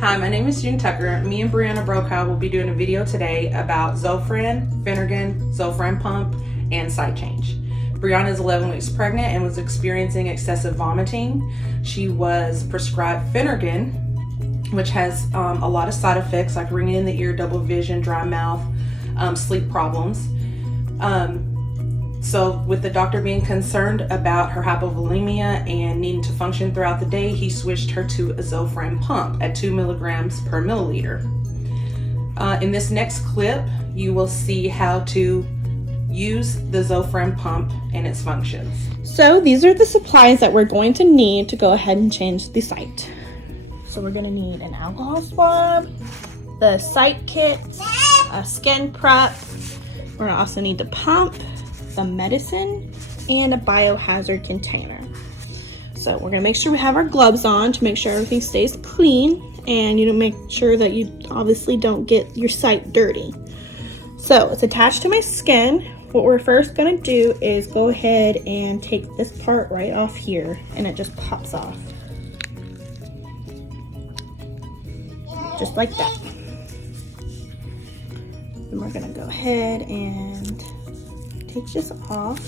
Hi, my name is June Tucker. Me and Brianna Brokaw will be doing a video today about Zofran, Finnegan, Zofran pump, and site change. Brianna is 11 weeks pregnant and was experiencing excessive vomiting. She was prescribed Finnegan, which has a lot of side effects like ringing in the ear, double vision, dry mouth, sleep problems. So with the doctor being concerned about her hypovolemia and needing to function throughout the day, he switched her to a Zofran pump at 2 milligrams per milliliter. In this next clip, you will see how to use the Zofran pump and its functions. So these are the supplies that we're going to need to go ahead and change the site. So we're going to need an alcohol swab, the site kit, a skin prep. We're going to also need the pump, the medicine, and a biohazard container. So we're gonna make sure we have our gloves on to make sure everything stays clean, and you make sure that you obviously don't get your site dirty. So it's attached to my skin. What we're first gonna do is go ahead and take this part right off here, and it just pops off. Just like that. Then we're gonna go ahead and take this off,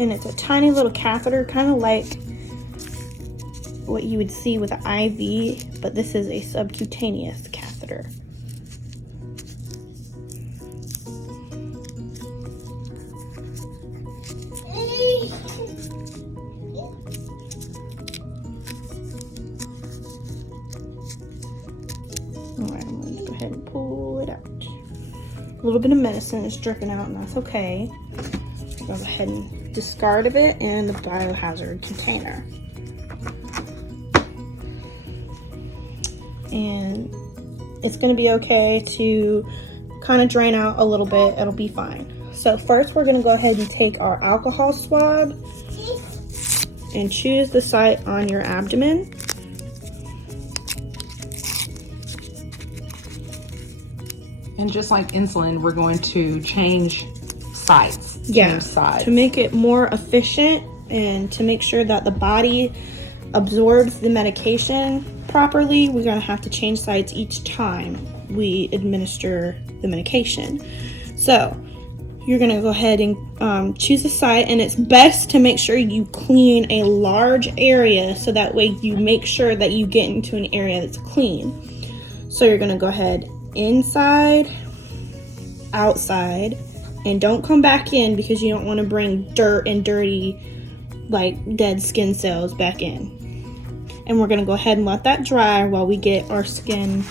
and it's a tiny little catheter, kind of like what you would see with an IV, but this is a subcutaneous catheter. Alright, I'm going to go ahead and pull it out. A little bit of medicine is dripping out, and that's okay. Go ahead and discard of it in the biohazard container. And it's going to be okay to kind of drain out a little bit. It'll be fine. So first we're going to go ahead and take our alcohol swab and choose the site on your abdomen. And just like insulin, we're going to change sites. To make it more efficient and to make sure that the body absorbs the medication properly, we're going to have to change sites each time we administer the medication. So you're going to go ahead and choose a site, and it's best to make sure you clean a large area so that way you make sure that you get into an area that's clean. So you're going to go ahead inside, outside, and don't come back in because you don't want to bring dirt and dirty, like dead skin cells, back in. And we're going to go ahead and let that dry while we get our skin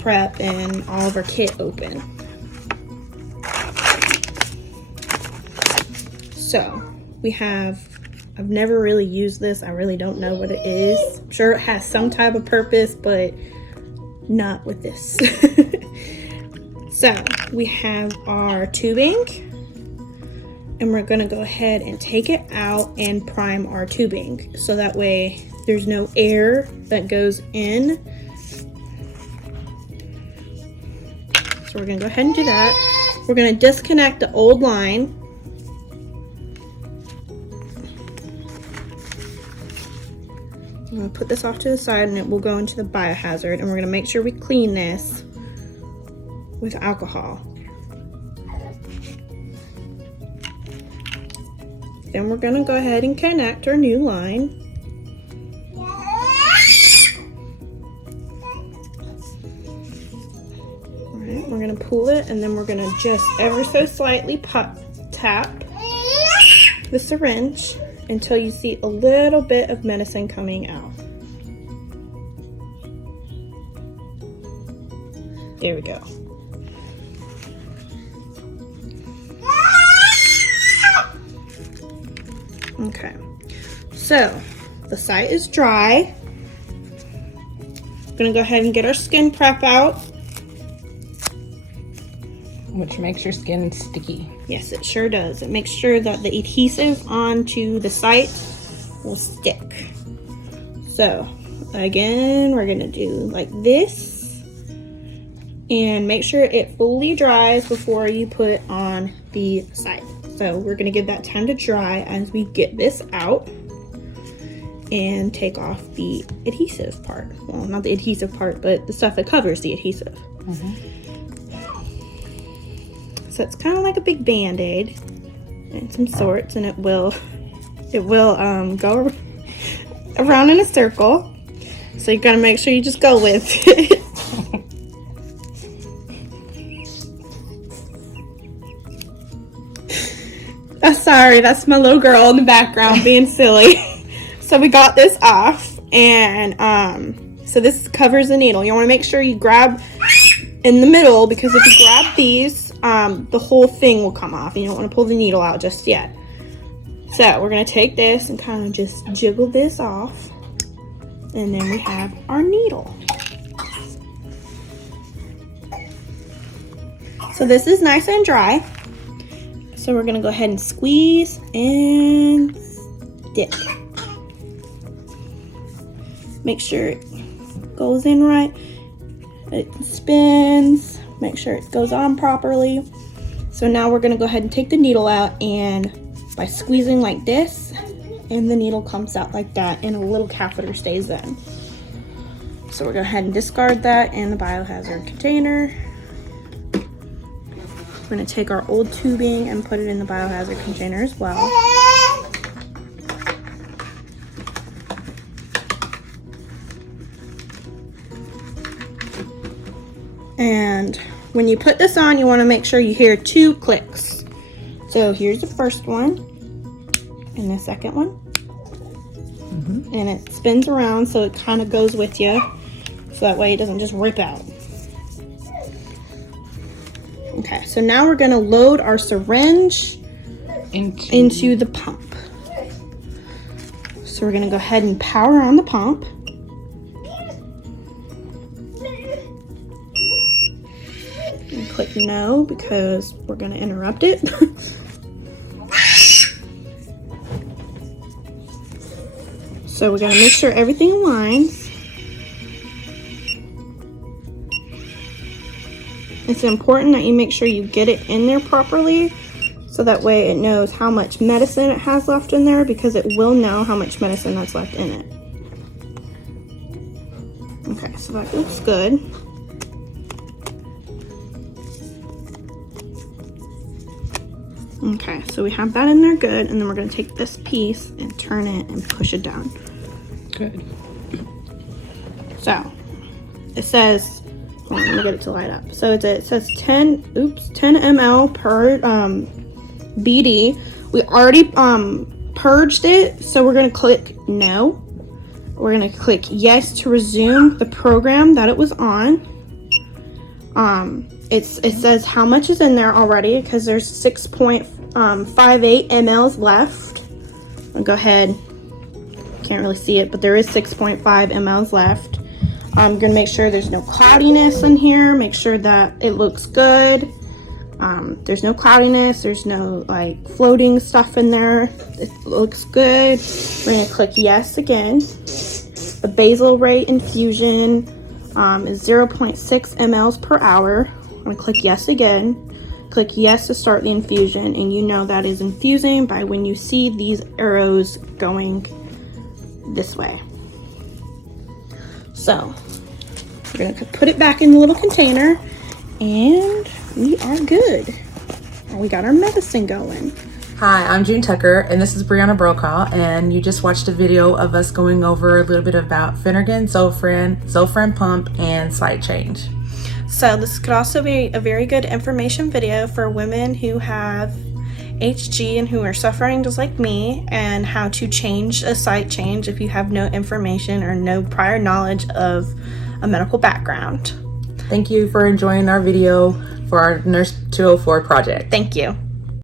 prep and all of our kit open. So we have, I've never really used this. I really don't know what it is. I'm sure it has some type of purpose, but not with this. So we have our tubing, and we're going to go ahead and take it out and prime our tubing so that way there's no air that goes in. So we're going to go ahead and do that. We're going to disconnect the old line. I'm going to put this off to the side, and it will go into the biohazard, and we're going to make sure we clean this with alcohol. Then we're going to go ahead and connect our new line. Alright, we're going to pull it, and then we're going to just ever so slightly tap the syringe until you see a little bit of medicine coming out. There we go. Okay, so the site is dry. We're gonna go ahead and get our skin prep out. Which makes your skin sticky. Yes, it sure does. It makes sure that the adhesive onto the site will stick. So again, we're gonna do like this and make sure it fully dries before you put on the site. So we're gonna give that time to dry as we get this out. and take off the adhesive part. Well, not the adhesive part, but the stuff that covers the adhesive. So it's kind of like a big band-aid in some sorts, and it will go around in a circle. So you gotta make sure you just go with it. Oh, sorry, that's my little girl in the background being silly. So we got this off, and so this covers the needle. You want to make sure you grab in the middle, because if you grab these, the whole thing will come off, and you don't want to pull the needle out just yet. So we're going to take this and kind of just jiggle this off, and then we have our needle. So this is nice and dry. So we're going to go ahead and squeeze and dip. Make sure it goes in right. It spins. Make sure it goes on properly. So now we're going to go ahead and take the needle out, and by squeezing like this, and the needle comes out like that, and a little catheter stays in. So we're going to go ahead and discard that in the biohazard container. We're going to take our old tubing and put it in the biohazard container as well. And when you put this on, you want to make sure you hear 2 clicks. So here's the first one and the second one. And it spins around so it kind of goes with you, so that way it doesn't just rip out. Okay, so now we're going to load our syringe into the pump. So we're going to go ahead and power on the pump. And click no, because we're going to interrupt it. So we're going to make sure everything aligns. It's important that you make sure you get it in there properly, so that way it knows how much medicine it has left in there, because it will know how much medicine that's left in it. Okay, so that looks good. Okay, so we have that in there good, and then we're going to take this piece and turn it and push it down. Good. So it says, hold on, let me get it to light up. So it says 10 ml per BD. We already purged it, so we're going to click no. We're going to click yes to resume the program that it was on. It says how much is in there already, because there's 6.58 mLs left. I'll go ahead. Can't really see it, but there is 6.5 mLs left. I'm gonna make sure there's no cloudiness in here. Make sure that it looks good. There's no cloudiness. There's no like floating stuff in there. It looks good. We're gonna click yes again. The basal rate infusion is 0.6 mLs per hour. I'm gonna click yes again. Click yes to start the infusion, and you know that is infusing by when you see these arrows going this way. So we're gonna put it back in the little container, and we are good. And we got our medicine going. Hi, I'm June Tucker, and this is Brianna Brokaw, and you just watched a video of us going over a little bit about Finnegan, Zofran pump, and site change. So this could also be a very good information video for women who have HG and who are suffering just like me, and how to change a site change if you have no information or no prior knowledge of a medical background. Thank you for enjoying our video for our Nurse 204 project. Thank you.